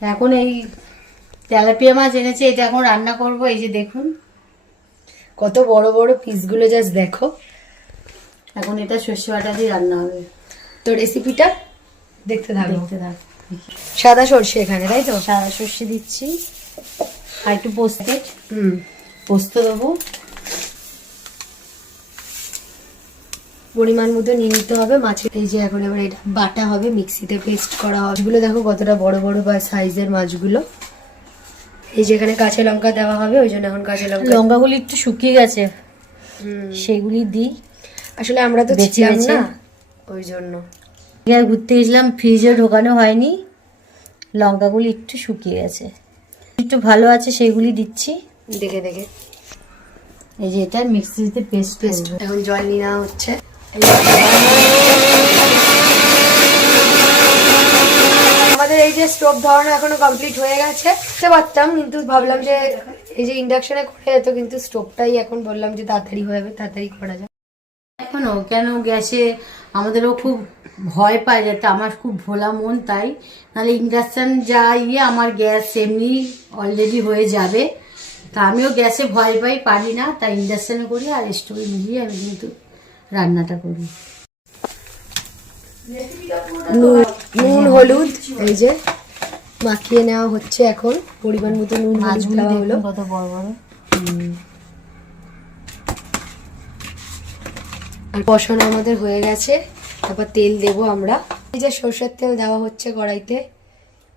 এখন এই তেলাপিয়া মাছ এনেছে, এটা এখন রান্না করব। এই যে দেখুন কত বড় বড় পিসগুলো, জাস্ট দেখো। এখন এটা সর্ষে বাটা দিয়ে রান্না হবে। তো রেসিপিটা দেখতে থাকো। দেখতে থাক। সাদা সর্ষে এখানে, তাই তো? সাদা সর্ষে দিচ্ছি, আর একটু পোস্ত দেবো। পরিমাণ মতো নিয়ে নিতে হবে মাছের। এই যে এখন এবার এটা বাটা হবে, মিক্সিতে পেস্ট করা হবে। মাছগুলো দেখো কতটা বড় বড় বা সাইজের মাছগুলো। এই যে এখানে কাঁচা লঙ্কা দেওয়া হবে, ওই জন্য এখন কাঁচা লঙ্কাগুলি একটু শুকিয়ে গেছে, সেগুলি দিই। আসলে আমরা তো ছিলাম না, ওই জন্য। ঘুরতে গেছিলাম, ফ্রিজে ঢোকানো হয়নি, লঙ্কাগুলি একটু শুকিয়ে গেছে, একটু ভালো আছে, সেগুলি দিচ্ছি দেখে দেখে। এই যে এটা মিক্সিতে পেস্ট। এখন জল নিয়ে নেওয়া হচ্ছে। আমাদের এই যে স্টোভ ধরানো এখনো কমপ্লিট হয়ে গেছে। পারতাম, কিন্তু ভাবলাম যে এই যে ইন্ডাকশনে করে যেত, কিন্তু স্টোভটাই এখন বললাম যে তাড়াতাড়ি হয়ে যাবে, তাড়াতাড়ি করা যায়। এখনো কেন গ্যাসে আমাদেরও খুব ভয় পায়, যাতে আমার খুব ভোলা মন, তাই নাহলে ইন্ডাকশান যা আমার গ্যাস এমনি অলরেডি হয়ে যাবে। তা আমিও গ্যাসে ভয় পারি না, তাই ইন্ডাকশানে করি, আর স্টোভে মিলিয়ে আমি কিন্তু রান্নাটা করি। নুন হলুদ এই যে মাখিয়ে নেওয়া হচ্ছে এখন। পরিমাণ মতো নুন হলুদ দেওয়া হলো। কত বড় বড়। আর কষানো আমাদের হয়ে গেছে, তারপর তেল দেবো আমরা। এই যে সর্ষের তেল দেওয়া হচ্ছে কড়াইতে।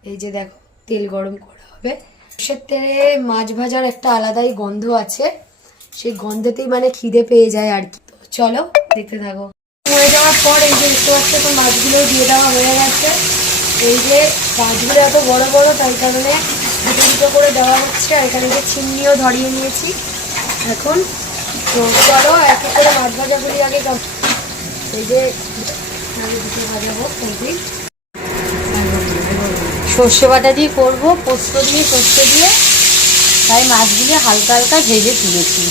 এই যে দেখো তেল গরম করা হবে। সর্ষের তেলে মাছ ভাজার একটা আলাদাই গন্ধ আছে, সেই গন্ধেতেই মানে খিদে পেয়ে যায় আর কি। তো চলো দেখতে থাকো। হয়ে যাওয়ার পর এই যে দেখতে পাচ্ছ, এখন মাছগুলো দিয়ে দেওয়া হয়ে গেছে। এই যে মাছগুলো এত বড় বড়, তাই কারণে দুটো দুটো করে দেওয়া হচ্ছে। আর এখানে যে চিমনিও ধরিয়ে নিয়েছি এখন। তো চলো এক এক করে মাছ ভাজাগুলি আগে। এই যে আমি দুটো ভাজাবো কমপ্লিট। সর্ষে বাটা দিয়ে করবো, পোস্ত দিয়ে, সর্ষে দিয়ে, তাই মাছগুলি হালকা হালকা ভেজে তুলেছি,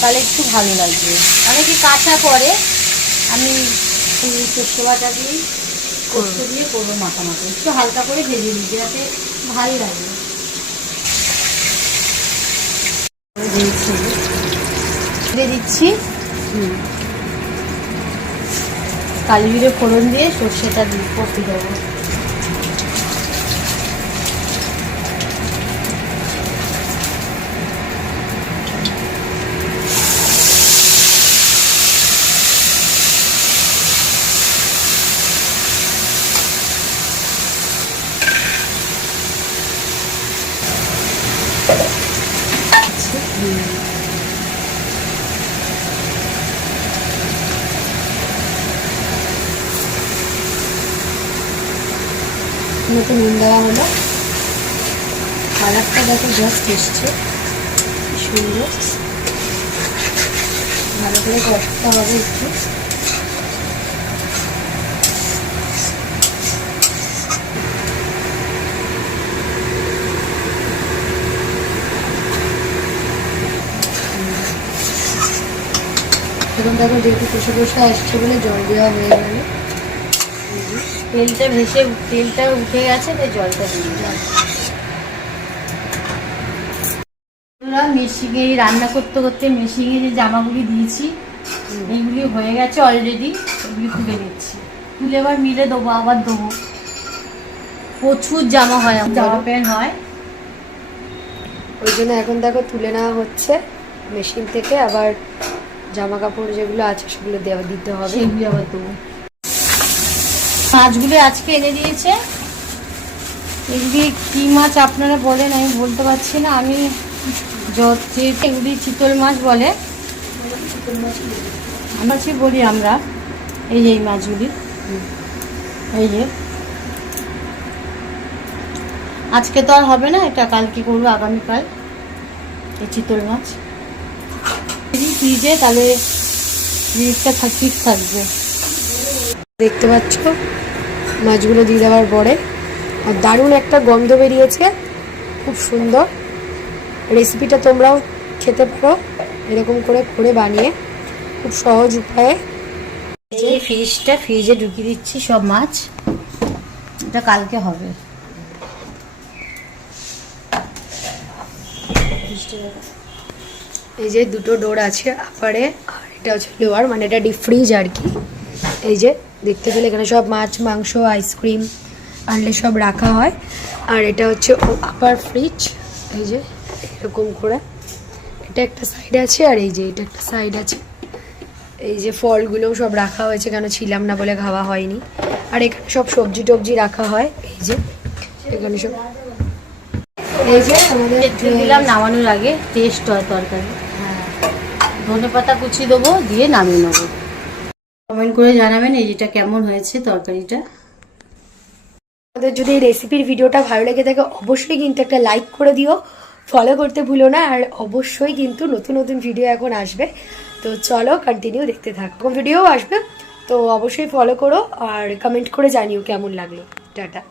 তাহলে একটু ভালো লাগবে। অনেকে কাঁচা করে, আমি সর্ষে বাটা দিয়ে পোস্ত দিয়ে করবো, মাখামাখি একটু হালকা করে ভেজে দিই, যাতে ভালো লাগে। দিয়ে দিচ্ছি কালি জিরে ফোড়ন দিয়ে সর্ষেটা দিয়ে কষে দেবো। মতো নুন দেওয়া হলো। কালারটা দেখো জাস্ট এসছে সুন্দর। ভালো করে কষতে হবে একটু। এখন দেখো যেহেতু কষে কষে আসছে বলে জল দেওয়া হয়ে গেল। তেলটা উঠে গেছে, তাই জলটা দিয়ে দিলাম। মেশিনে রান্না করতে করতে মেশিনে যে জামাগুলি দিয়েছি, এইগুলি হয়ে গেছে অলরেডি। এগুলি তুলে নিচ্ছি, তুলে এবার মিলে দেবো, আবার দেবো। প্রচুর জামা হয়, জামা প্যান্ট হয়, ওই জন্য এখন দেখো তুলে নেওয়া হচ্ছে মেশিন থেকে। আবার জামা কাপড় যেগুলো আছে সেগুলো দিতে হবে, সেগুলি আবার দেবো। মাছগুলি আজকে এনে দিয়েছে। এগুলি কি মাছ আপনারা বলেন, আমি বলতে পারছি না। আমি এগুলি চিতল মাছ বলে, মাছই বলি আমরা। এই যে এই মাছগুলি, এই যে আজকে তো আর হবে না, এটা কালকে করবো, আগামীকাল। এই চিতল মাছ ফ্রিজে, তাহলে জিনিসটা ঠিক থাকবে। দেখতে পাচ্ছ মাছগুলো দিয়ে দেওয়ার পরে আর দারুণ একটা গন্ধ বেরিয়েছে, খুব সুন্দর। রেসিপিটা তোমরাও খেতে পারো এরকম করে করে বানিয়ে, খুব সহজ উপায়ে। এই ফ্রিজে ঢুকিয়ে দিচ্ছি সব মাছ, এটা কালকে হবে। এই যে দুটো ডোর আছে আপারে, আর এটা হচ্ছে লোয়ার, মানে এটা ডিপ ফ্রিজ আর কি। এই যে দেখতে পেলে এখানে সব মাছ, মাংস, আইসক্রিম আনলে সব রাখা হয়। আর এটা হচ্ছে আপার ফ্রিজ, এই যে এরকম করে এটা একটা সাইড আছে, আর এই যে এটা একটা সাইড আছে। এই যে ফলগুলোও সব রাখা হয়েছে, কেন ছিলাম না বলে খাওয়া হয়নি। আর এখানে সব সবজি টবজি রাখা হয়। এই যে এখানে সব, এই যে আমাদের তেল দিলাম নামানোর আগে, টেস্ট হয় তরকারি। হ্যাঁ, ধনেপাতা কুচি দেবো, দিয়ে নামিয়ে নেবো। কমেন্ট করে জানাবেন এই যেটা কেমন হয়েছে তরকারিটা। আমাদের যদি এই রেসিপির ভিডিওটা ভালো লেগে থাকে অবশ্যই কিন্তু একটা লাইক করে দিও, ফলো করতে ভুলো না। আর অবশ্যই কিন্তু নতুন নতুন ভিডিও এখন আসবে, তো চলো কন্টিনিউ দেখতে থাকো। ভিডিও আসবে তো অবশ্যই ফলো করো আর কমেন্ট করে জানিও কেমন লাগলো। টাটা।